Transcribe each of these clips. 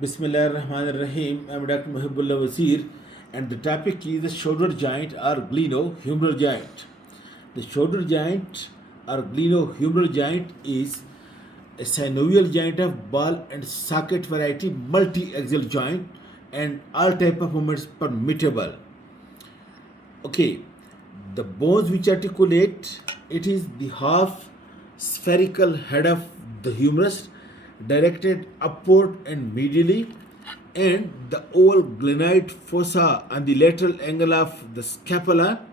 Bismillahirrahmanirrahim. I'm Dr. Mohibullah Wazir, and the topic is the shoulder joint or glenohumeral joint. The shoulder joint or glenohumeral joint is a synovial joint of ball and socket variety multi-axial joint, and all type of movements permittable. Okay, the bones which articulate it is the half spherical head of the humerus directed upward and medially, and the oval glenoid fossa on the lateral angle of the scapula,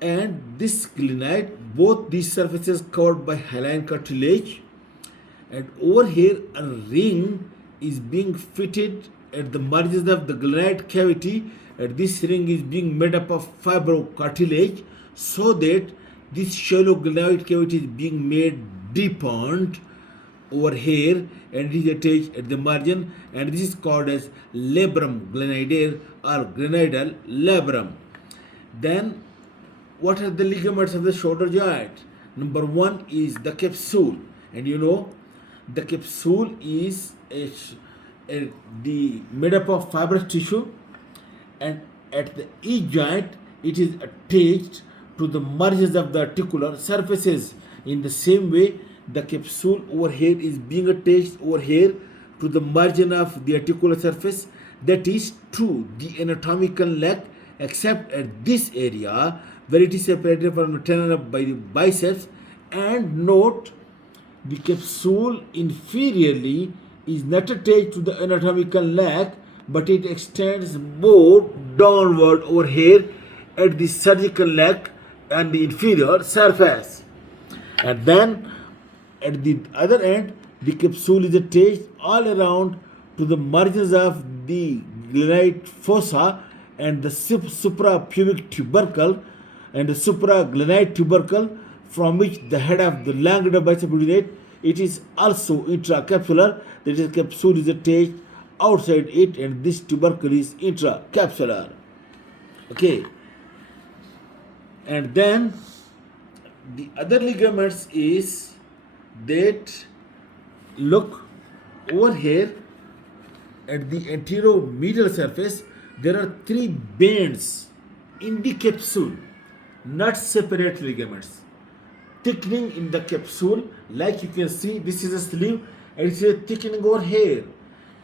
and this glenoid, both these surfaces covered by hyaline cartilage, and over here a ring is being fitted at the margins of the glenoid cavity, and this ring is being made up of fibrocartilage, so that this shallow glenoid cavity is being made deepened over here, and it is attached at the margin, and this is called as labrum glenoidae or glenoidal labrum. Then what are the ligaments of the shoulder joint? Number one is the capsule, and the capsule is the made up of fibrous tissue, and at the each joint it is attached to the margins of the articular surfaces. In the same way, the capsule over here is being attached over here to the margin of the articular surface. That is true the anatomical leg, except at this area where it is separated from the tendon by the biceps. And note, the capsule inferiorly is not attached to the anatomical leg, but it extends more downward over here at the surgical leg and the inferior surface. And then at the other end, the capsule is attached all around to the margins of the glenoid fossa and the suprapubic tubercle and the supraglenoid tubercle, from which the head of the long head of bicep originate. It is also intracapsular, that is, capsule is attached outside it, and this tubercle is intracapsular. Okay, and then the other ligaments is that, look over here at the anteromedial surface, there are three bands in the capsule, not separate ligaments, thickening in the capsule. Like you can see, this is a sleeve and it's a thickening over here.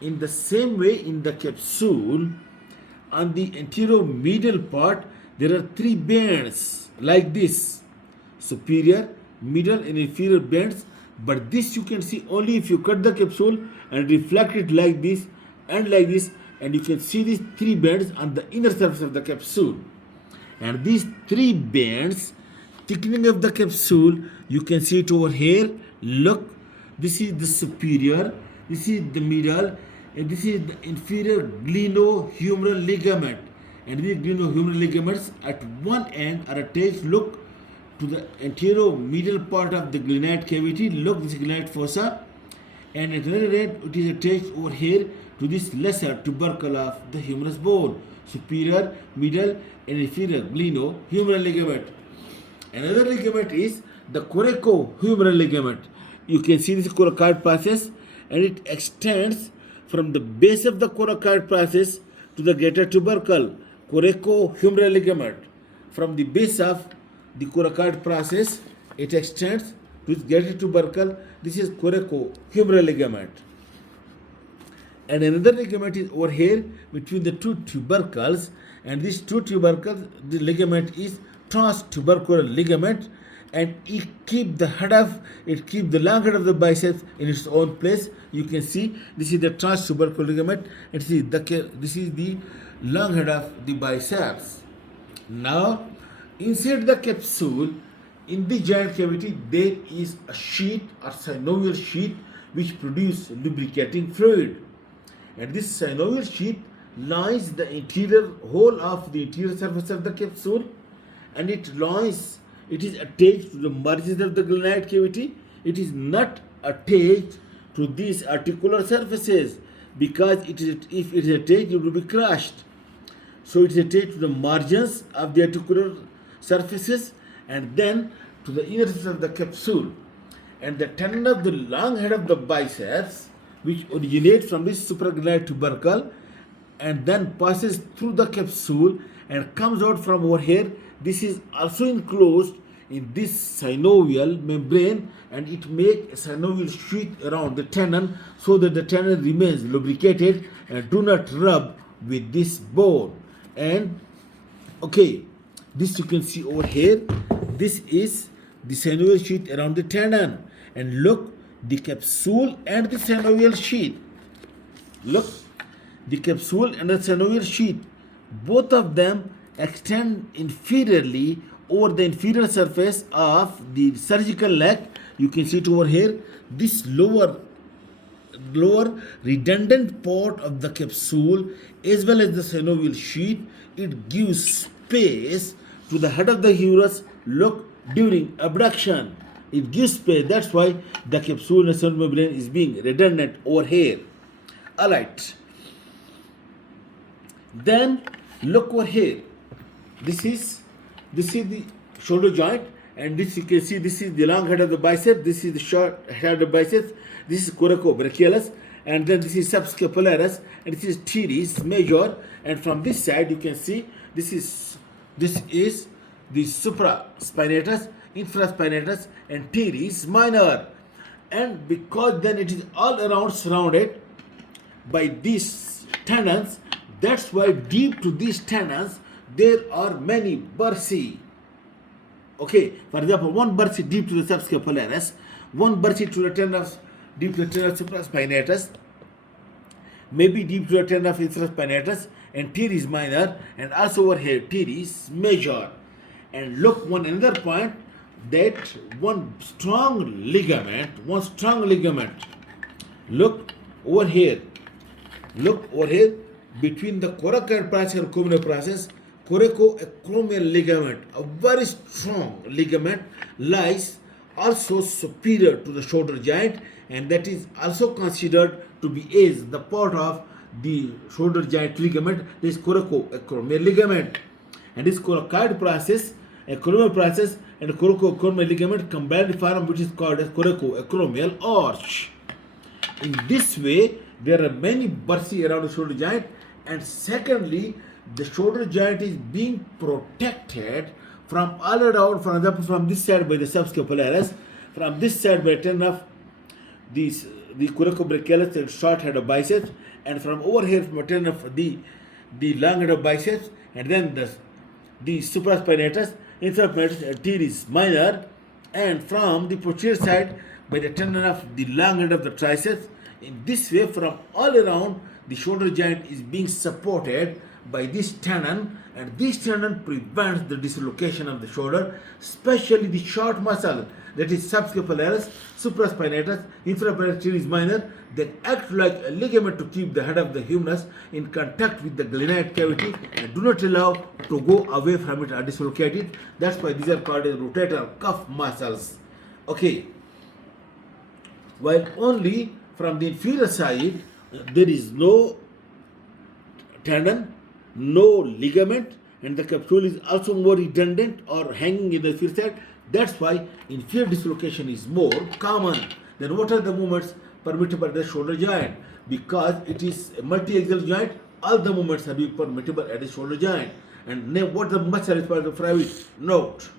In the same way, in the capsule, on the anteromedial part, there are three bands like this: superior, middle, and inferior bands. But this you can see only if you cut the capsule and reflect it like this and like this, and you can see these three bands on the inner surface of the capsule. And these three bands, thickening of the capsule, you can see it over here. Look, this is the superior, this is the middle, and this is the inferior glenohumeral ligament. And these glenohumeral ligaments at one end are attached, look, to the anteromedial part of the glenoid cavity. Look, this is glenoid fossa, and at another end it is attached over here to this lesser tubercle of the humerus bone. Superior, middle, and inferior glenohumeral ligament. Another ligament is the coracohumeral ligament. You can see this coracoid process, and it extends from the base of the coracoid process to the greater tubercle. Coracohumeral ligament. From the base of the coracoid process, it extends to its greater tubercle. This is coracohumeral ligament. And another ligament is over here between the two tubercles, and these two tubercles, the ligament is transtubercular ligament, and it keep the long head of the biceps in its own place. You can see this is the transtubercular ligament, and this is the long head of the biceps. Now, inside the capsule, in the joint cavity, there is a sheet or synovial sheet which produces lubricating fluid. And this synovial sheet lines the interior whole of the interior surface of the capsule, and it is attached to the margins of the glenoid cavity. It is not attached to these articular surfaces, because if it is attached, it will be crushed. So it is attached to the margins of the articular surfaces, and then to the inner surface of the capsule. And the tendon of the long head of the biceps which originates from this supraglenoid tubercle and then passes through the capsule and comes out from over here. This is also enclosed in this synovial membrane, and it makes a synovial sheath around the tendon so that the tendon remains lubricated and do not rub with this bone. And okay, this you can see over here. This is the synovial sheath around the tendon, and look, the capsule and the synovial sheath. Look, the capsule and the synovial sheath, both of them extend inferiorly over the inferior surface of the surgical leg. You can see it over here. This lower redundant part of the capsule as well as the synovial sheath, it gives space to the head of the humerus. Look, during abduction, it gives space. That's why the capsule and synovial membrane is being redundant over here. All right. Then look over here. This is the shoulder joint, and this you can see, this is the long head of the bicep, this is the short head of the biceps, this is coracobrachialis, and then this is subscapularis, and this is teres major, and from this side you can see this is the supraspinatus, infraspinatus, and teres minor. And because then it is all around surrounded by these tendons, that's why deep to these tendons there are many bursae. Okay, for example, one bursae deep to the subscapularis, one bursae to the tendon of deep to the tendon of supraspinatus, maybe deep to the tendon of infraspinatus, and teres minor, and also over here teres major. And look, one another point, that one strong ligament, look over here, between the coracoid process and coronary process, coracoacromial ligament, a very strong ligament, lies also superior to the shoulder joint, and that is also considered to be as the part of the shoulder joint ligament, this coracoacromial ligament. And this coracoid process, acromial process, and coracoacromial ligament combined form, which is called as coracoacromial arch. In this way, there are many bursae around the shoulder joint, and secondly, the shoulder joint is being protected from all around. For example, from this side by the subscapularis, from this side by the tendon of the coracobrachialis and short head of biceps, and from over here from the tendon of the long head of biceps, and then the supraspinatus, infraspinatus, and teres minor, and from the posterior side by the tendon of the long head of the triceps. In this way, from all around, the shoulder joint is being supported by this tendon, and this tendon prevents the dislocation of the shoulder, especially the short muscle, that is subscapularis, supraspinatus, infraspinatus, teres minor. They act like a ligament to keep the head of the humerus in contact with the glenoid cavity and do not allow to go away from it or dislocate it. That's why these are called as rotator cuff muscles. Okay. While only from the inferior side, there is no tendon, no ligament, and the capsule is also more redundant or hanging in the inferior side. That's why inferior dislocation is more common. Then what are the movements permissible at the shoulder joint? Because it is a multi-axial joint, all the movements are being permissible at the shoulder joint. And name what the muscle is part of private note.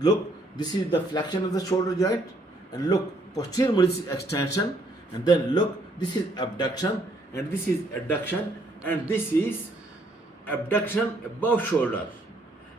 Look, this is the flexion of the shoulder joint, and look, posterior this is extension, and then look, this is abduction, and this is adduction, and this is abduction above shoulder,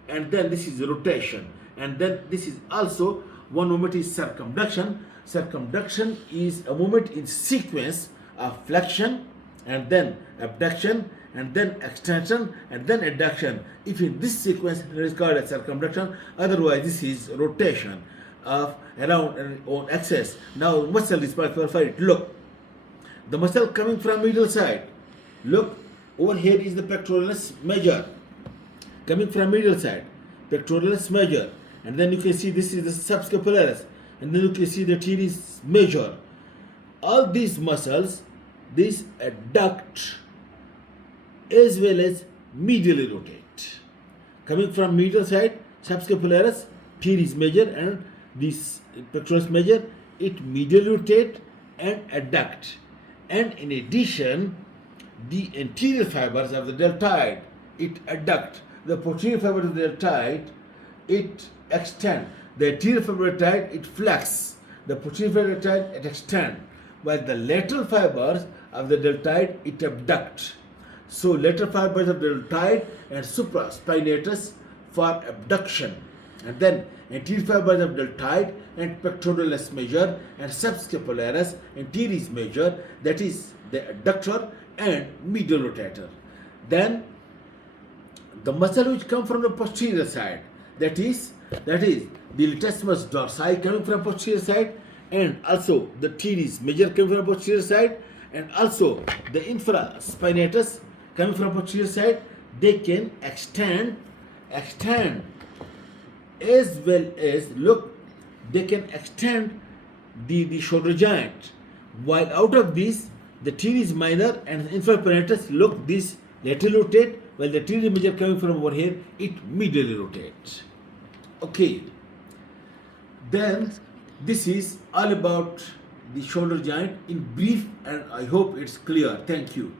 and then this is rotation, and then this is also one movement is circumduction. Circumduction is a movement in sequence of flexion and then abduction and then extension and then adduction. If in this sequence it is called as circumduction, otherwise this is rotation of around and on axis. Now muscle is for it. Look, the muscle coming from middle side. Look, over here is the pectoralis major coming from middle side, pectoralis major, and then you can see this is the subscapularis, and then you can see the teres major. All these muscles, these adduct as well as medially rotate. Coming from middle side, subscapularis, teres major, and this pectoralis major, it medially rotate and adduct. And in addition, the anterior fibers of the deltoid, it adduct. The posterior fibers of the deltoid, it extend. The anterior fiber of the deltoid, it flex. The posterior fiber of the deltoid, it extend. While the lateral fibers of the deltoid, it abduct. So lateral fibers of the deltoid and supraspinatus for abduction. And then anterior fibers of deltoid and pectoralis major and subscapularis and teres major, that is the adductor and medial rotator. Then the muscle which come from the posterior side, that is the latissimus dorsi coming from posterior side, and also the teres major coming from posterior side, and also the infraspinatus coming from posterior side, they can extend as well as, look, they can extend the shoulder joint. While out of this, the teres minor and infraspinatus, look, this laterally rotate, while the teres major coming from over here, it medially rotates. Okay, then this is all about the shoulder joint in brief, and I hope it's clear. Thank you.